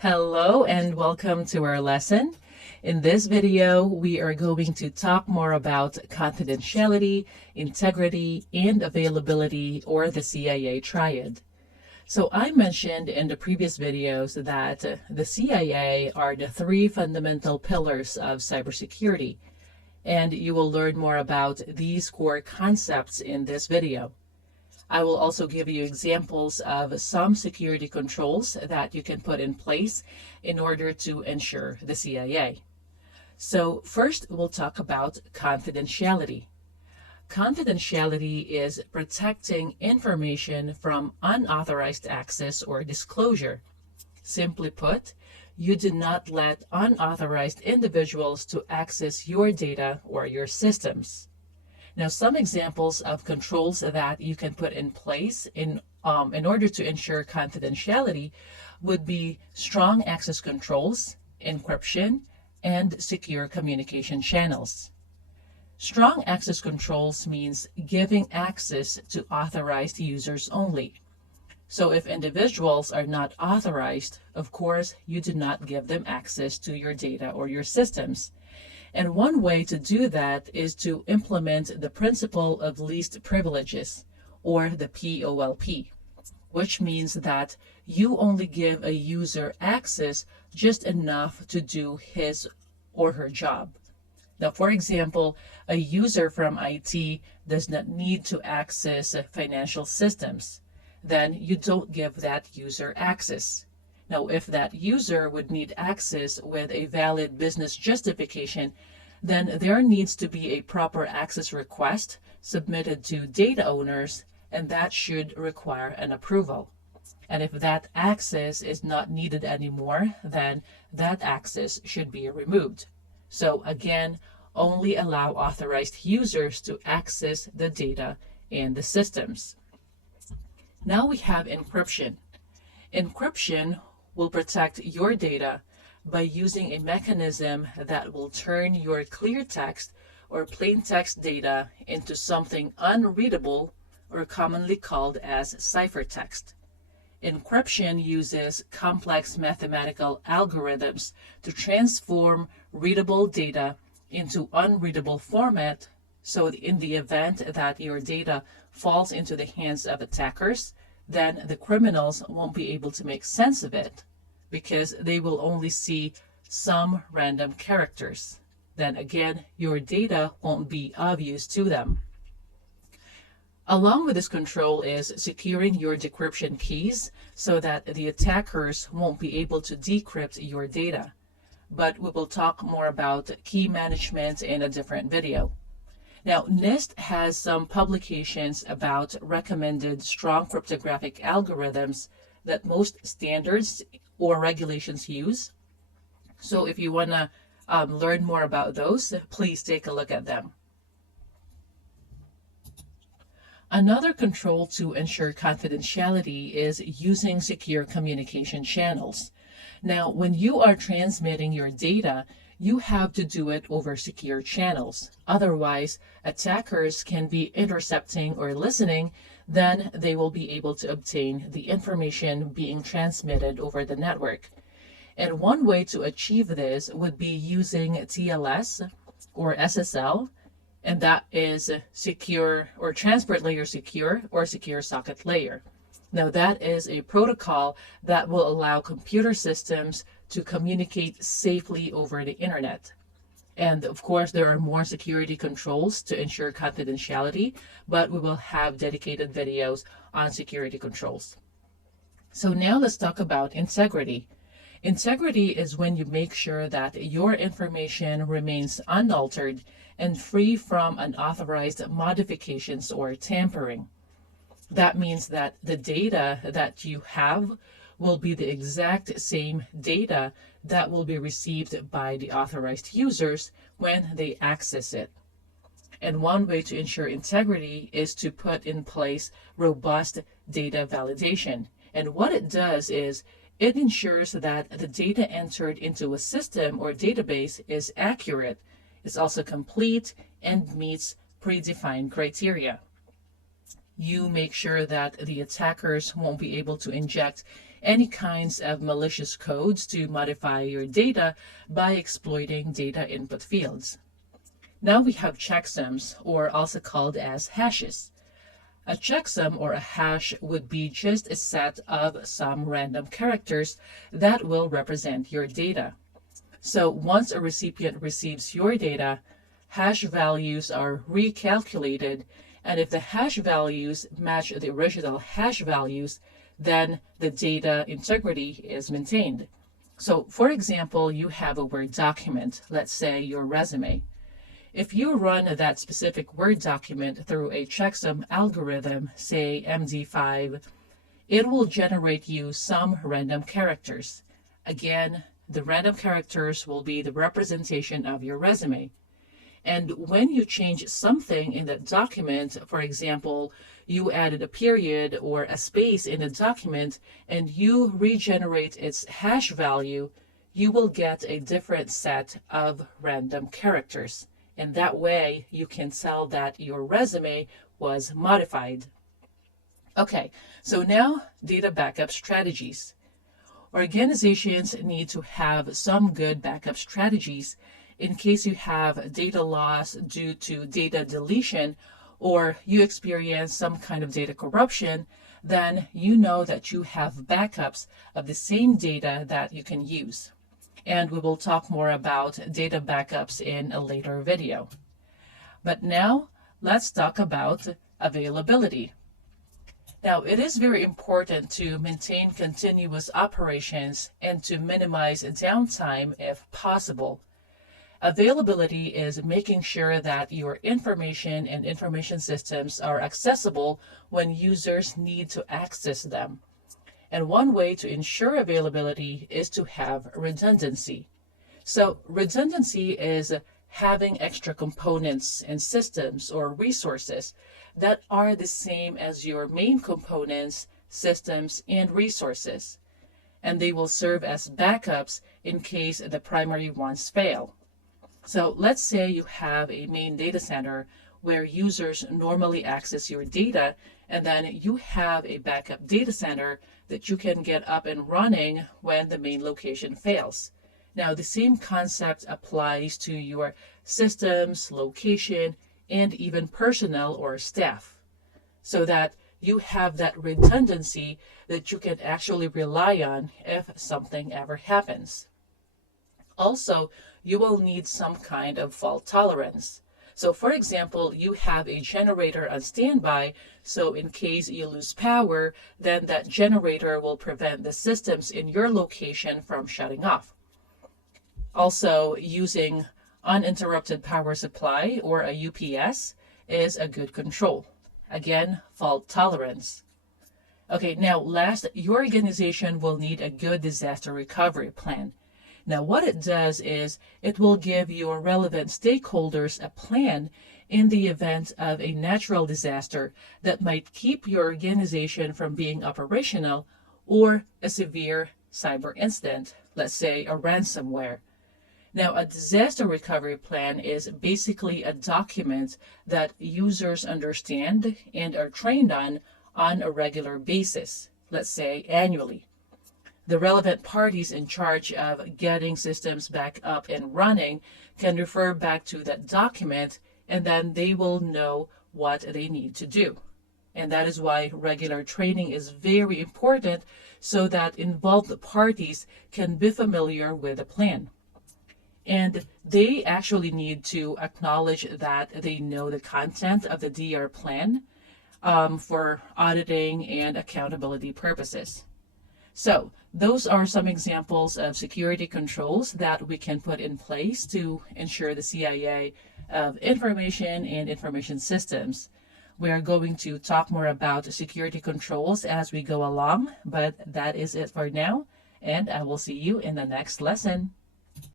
Hello and welcome to our lesson. In this video, we are going to talk more about confidentiality, integrity, and availability, or the CIA triad. So I mentioned in the previous videos that the CIA are the three fundamental pillars of cybersecurity, and you will learn more about these core concepts in this video. I will also give you examples of some security controls that you can put in place in order to ensure the CIA. So first, we'll talk about confidentiality. Confidentiality is protecting information from unauthorized access or disclosure. Simply put, you do not let unauthorized individuals to access your data or your systems. Now, some examples of controls that you can put in place in order to ensure confidentiality would be strong access controls, encryption, and secure communication channels. Strong access controls means giving access to authorized users only. So if individuals are not authorized, of course, you do not give them access to your data or your systems. And one way to do that is to implement the principle of least privileges, or the POLP, which means that you only give a user access just enough to do his or her job. Now, for example, a user from IT does not need to access financial systems. Then you don't give that user access. Now, if that user would need access with a valid business justification, then there needs to be a proper access request submitted to data owners, and that should require an approval. And if that access is not needed anymore, then that access should be removed. So again, only allow authorized users to access the data and the systems. Now we have encryption. Encryption will protect your data by using a mechanism that will turn your clear text or plain text data into something unreadable, or commonly called as ciphertext. Encryption uses complex mathematical algorithms to transform readable data into unreadable format, so in the event that your data falls into the hands of attackers, then the criminals won't be able to make sense of it because they will only see some random characters. Then again, your data won't be of use to them. Along with this control is securing your decryption keys so that the attackers won't be able to decrypt your data. But we will talk more about key management in a different video. Now, NIST has some publications about recommended strong cryptographic algorithms that most standards or regulations use. So if you want to learn more about those, please take a look at them. Another control to ensure confidentiality is using secure communication channels. Now, when you are transmitting your data, you have to do it over secure channels. Otherwise, attackers can be intercepting or listening, then they will be able to obtain the information being transmitted over the network. And one way to achieve this would be using TLS or SSL, and that is secure or transport layer secure or secure socket layer. Now that is a protocol that will allow computer systems to communicate safely over the internet. And of course, there are more security controls to ensure confidentiality, but we will have dedicated videos on security controls. So now let's talk about integrity. Integrity is when you make sure that your information remains unaltered and free from unauthorized modifications or tampering. That means that the data that you have will be the exact same data that will be received by the authorized users when they access it. And one way to ensure integrity is to put in place robust data validation. And what it does is it ensures that the data entered into a system or database is accurate, is also complete, and meets predefined criteria. You make sure that the attackers won't be able to inject any kinds of malicious codes to modify your data by exploiting data input fields. Now we have checksums, or also called as hashes. A checksum or a hash would be just a set of some random characters that will represent your data. So once a recipient receives your data, hash values are recalculated, and if the hash values match the original hash values, then the data integrity is maintained. So for example, you have a Word document, let's say your resume. If you run that specific Word document through a checksum algorithm, say MD5, it will generate you some random characters. Again, the random characters will be the representation of your resume. And when you change something in that document, for example, you added a period or a space in a document and you regenerate its hash value, you will get a different set of random characters. And that way you can tell that your resume was modified. Okay, so now data backup strategies. Organizations need to have some good backup strategies in case you have data loss due to data deletion or you experience some kind of data corruption, then you know that you have backups of the same data that you can use. And we will talk more about data backups in a later video. But now let's talk about availability. Now, it is very important to maintain continuous operations and to minimize downtime if possible. Availability is making sure that your information and information systems are accessible when users need to access them. And one way to ensure availability is to have redundancy. So redundancy is having extra components and systems or resources that are the same as your main components, systems, and resources. And they will serve as backups in case the primary ones fail. So let's say you have a main data center where users normally access your data, and then you have a backup data center that you can get up and running when the main location fails. Now, the same concept applies to your systems, location, and even personnel or staff, so that you have that redundancy that you can actually rely on if something ever happens. Also, you will need some kind of fault tolerance. So for example, you have a generator on standby, so in case you lose power, then that generator will prevent the systems in your location from shutting off. Also, using uninterrupted power supply or a UPS is a good control. Again, fault tolerance. Okay, now last, your organization will need a good disaster recovery plan. Now, what it does is it will give your relevant stakeholders a plan in the event of a natural disaster that might keep your organization from being operational or a severe cyber incident, let's say a ransomware. Now, a disaster recovery plan is basically a document that users understand and are trained on a regular basis, let's say annually. The relevant parties in charge of getting systems back up and running can refer back to that document, and then they will know what they need to do. And that is why regular training is very important, so that involved parties can be familiar with the plan. And they actually need to acknowledge that they know the content of the DR plan for auditing and accountability purposes. So those are some examples of security controls that we can put in place to ensure the CIA of information and information systems. We are going to talk more about security controls as we go along, but that is it for now, and I will see you in the next lesson.